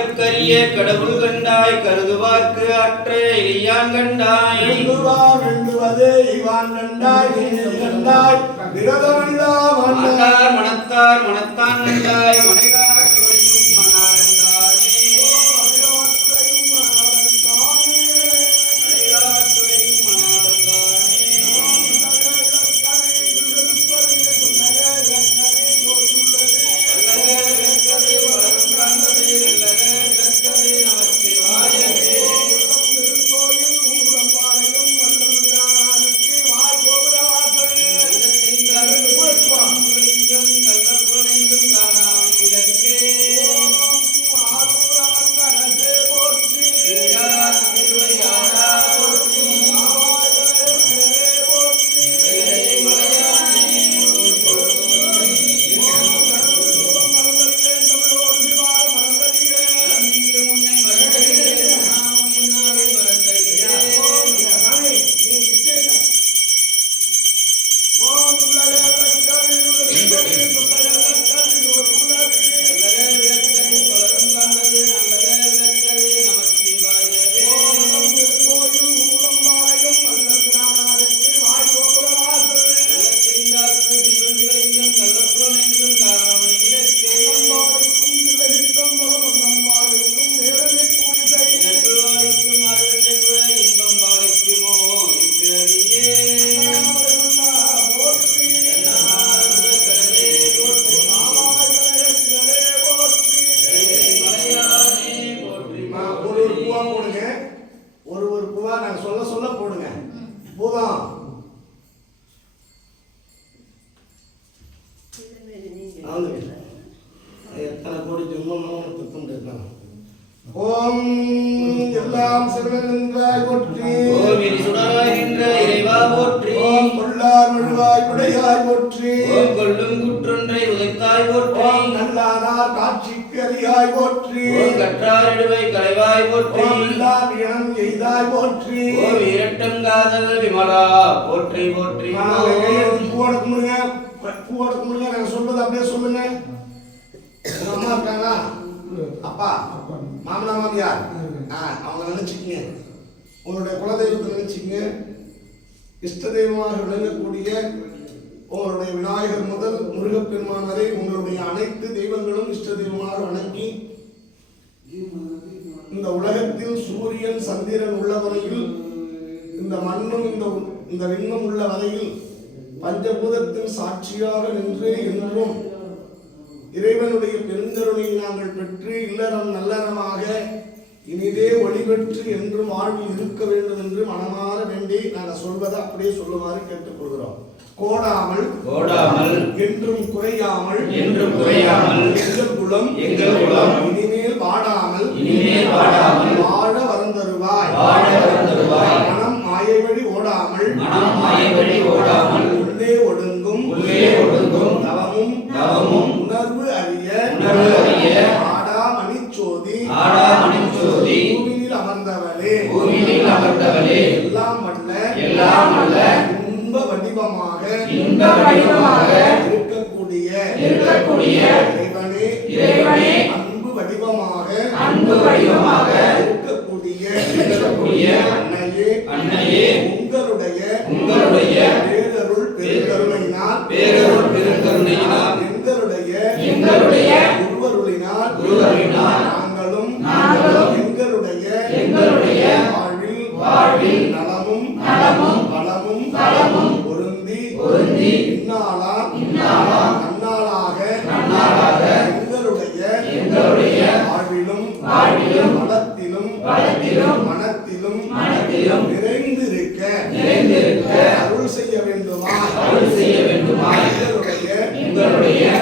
காண்பதற்கரிய கடவுள் கண்டாய் கருதுவார்க்கு அற்ற எளியான் கண்டாய். வேண்டுவார் வேண்டுவதே இவான் கண்டாய் கண்டாய். விரதமில்லா மாட்டார் மனத்தார் மனத்தான் கண்டாய். மனைகார் நாங்கள் சொல்ல சொல்ல போடுங்க. பூதம். நல்லானார் காட்சிக்கு அறியாய் போற்றி. கற்றாரிடுவை களைவாய் போற்றி. இல்லார் இனம் எய்தாய் போற்றி. இரட்டங்காதல் விமலா போற்றி போற்றி. பூவோட கும்பிடுங்க பூவோட கும்பிடுங்க நாங்க சொல்றது அப்படியே சொல்லுங்க. அம்மா இருக்காங்களா? அப்பா மாமனா மாமியார்? அவங்க நினைச்சுக்கங்க. உங்களுடைய குலதெய்வத்தை நினைச்சுக்கங்க. இஷ்ட தெய்வமாக விளங்கக்கூடிய உங்களுடைய விநாயகர் முதல் முருகப்பெருமான் வரை உங்களுடைய அனைத்து தெய்வங்களும் இஷ்ட தெய்வமாக வணங்கி இந்த உலகத்தில் சூரியன் சந்திரன் உள்ள வரையில் இந்த மண்ணும் இந்த இந்த விண்ணும் உள்ள வரையில் பஞ்சபூதத்தின் சாட்சியாக நின்று என்றும் இறைவனுடைய பெருந்தருளை நாங்கள் பெற்று இல்லறம் நல்லறமாக இனிதே ஒளிபெற்று என்றும் வாழ்வில் இருக்க வேண்டும் என்று மனமாற வேண்டி நாங்கள் சொல்வதை அப்படியே சொல்லுமாறு கேட்டுக்கொள்கிறோம் கோடாமல் கோடாமல் என்றும் குறையாமல் என்றும் குறையாமல் எங்கள் குலம் எங்கள் குலம் இனிமேல் வாடாமல் இனிமேல் வாடாமல் வாழ வரந்தருவாய் வாழ வரந்தருவாய். மனம் மாயை வழி ஓடாமல் மனம் மாயை வழி ஓடாமல் அமர்ந்தவளே பூமியில் அமர்ந்தவளே எல்லாம் வல்ல எல்லாம் வல்ல இன்ப வடிவமாக இன்ப வடிவமாக இருக்கக்கூடிய இருக்கக்கூடிய இறைவனே இறைவனே அன்பு வடிவமாக அன்பு வடிவமாக இருக்கக்கூடிய இருக்கக்கூடிய அன்னையே அன்னையே உங்களுடைய உங்களுடைய பேரருள் பெருங்கருணையினால் பேரருள் பெருங்கருணையினால் எங்களுடைய எங்களுடைய குருவருளினால் குருவருளினால் எங்களுடைய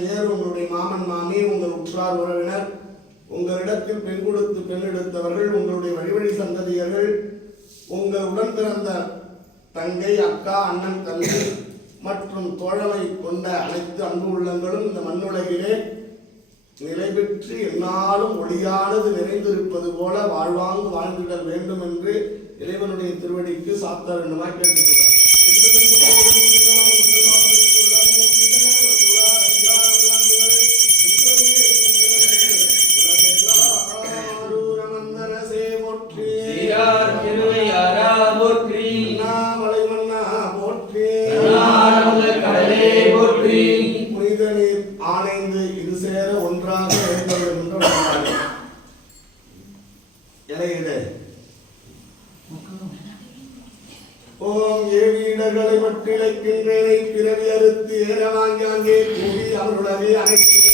தாய் உங்களுடைய மாமன் மாமி உங்கள் உற்றார் உறவினர் உங்களிடத்தில் பெண் கொடுத்து பெண் எடுத்தவர்கள் உங்களுடைய வழிவழி சந்ததியர்கள் உங்கள் உடன் பிறந்த தங்கை அக்கா அண்ணன் தம்பி மற்றும் தோழமை கொண்ட அனைத்து அன்பு உள்ளங்களும் இந்த மண்ணுலகிலே நிலை பெற்று எந்நாளும் ஒளியானது நிறைந்திருப்பது போல வாழ்வாங்கு வாழ்ந்துவிட வேண்டும் என்று இறைவனுடைய திருவடிக்கு சாத்த வேண்டுமா கேட்டுக்கிறார் ஓம் ஏவீடர்களை மட்டிழைக்கின்றேனை பிறவி அறுத்து ஏற வாங்கி அங்கே கூடி அவருடனே அனைத்து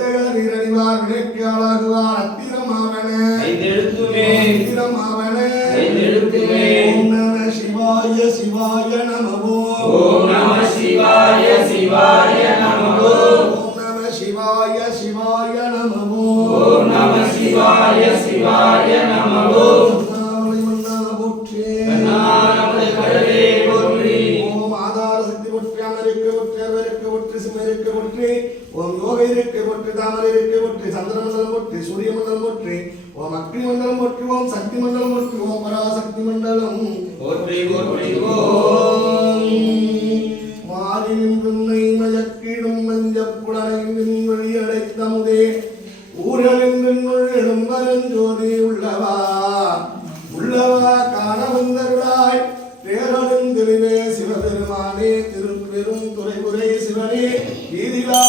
வித்தகர் நீரறிவார் வினைக்காளாகுவார் சக்தி மண்டலம் ஒற்றி ஓம் பராசக்தி மண்டலம் போற்றி. போற்றி. ஓம் மாறி நின்றுன்னை மயக்கிடும் மஞ்சப்புலனை நின்வழி அடைத்தமுதே ஊரலின் நின்னுள் எழும்பரஞ்சோதி உள்ளவா? உள்ளவா காண வந்தருளாய் பேரழுந்திருவே சிவபெருமானே திருப்பெரும் துறைபுரை சிவனே. வீதிலா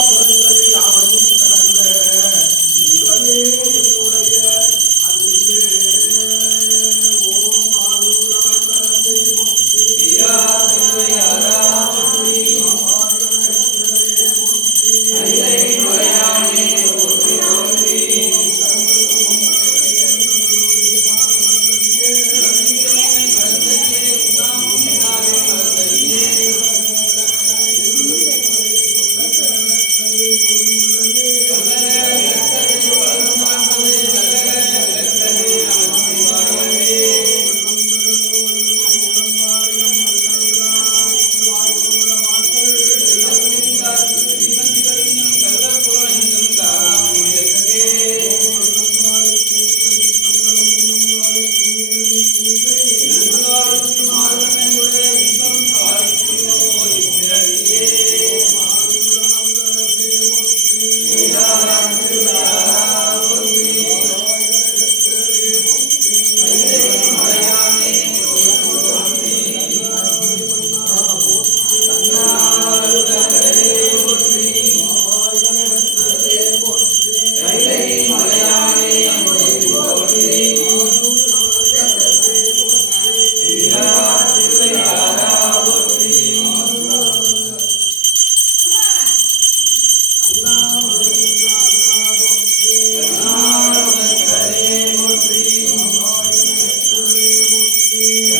Yeah.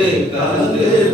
perfeita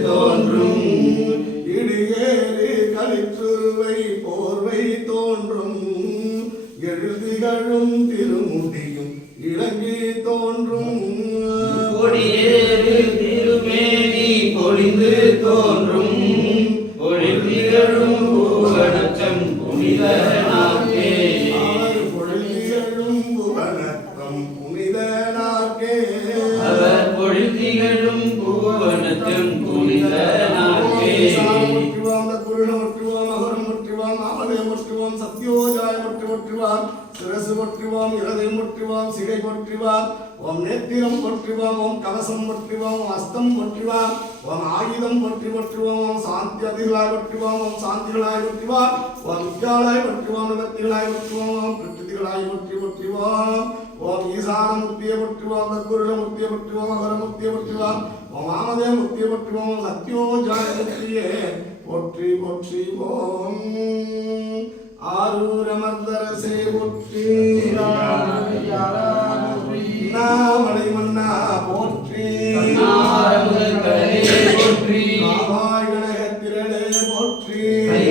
சாந்தி அதிகளாய் பற்றுவாம் ஓம் சாந்திகளாய் பற்றுவாம் ஓம் வித்யாலாய் பற்றுவாம் நிவர்த்திகளாய் பற்றுவாம் ஓம் பிரகிருதிகளாய் பற்றி பற்றுவாம் ஓம் ஈசானமூர்த்தியை பற்றுவாம் கற்பூரமூர்த்தியை பற்றுவாம் அகரமூர்த்தியை பற்றுவாம் ஓம் ஆமதே மூர்த்தியை பற்றுவோம் சத்யோஜாயமூர்த்தியே போற்றி போற்றி ஓம் ஆரூரமர்தரசே போற்றி நாமலை Amen.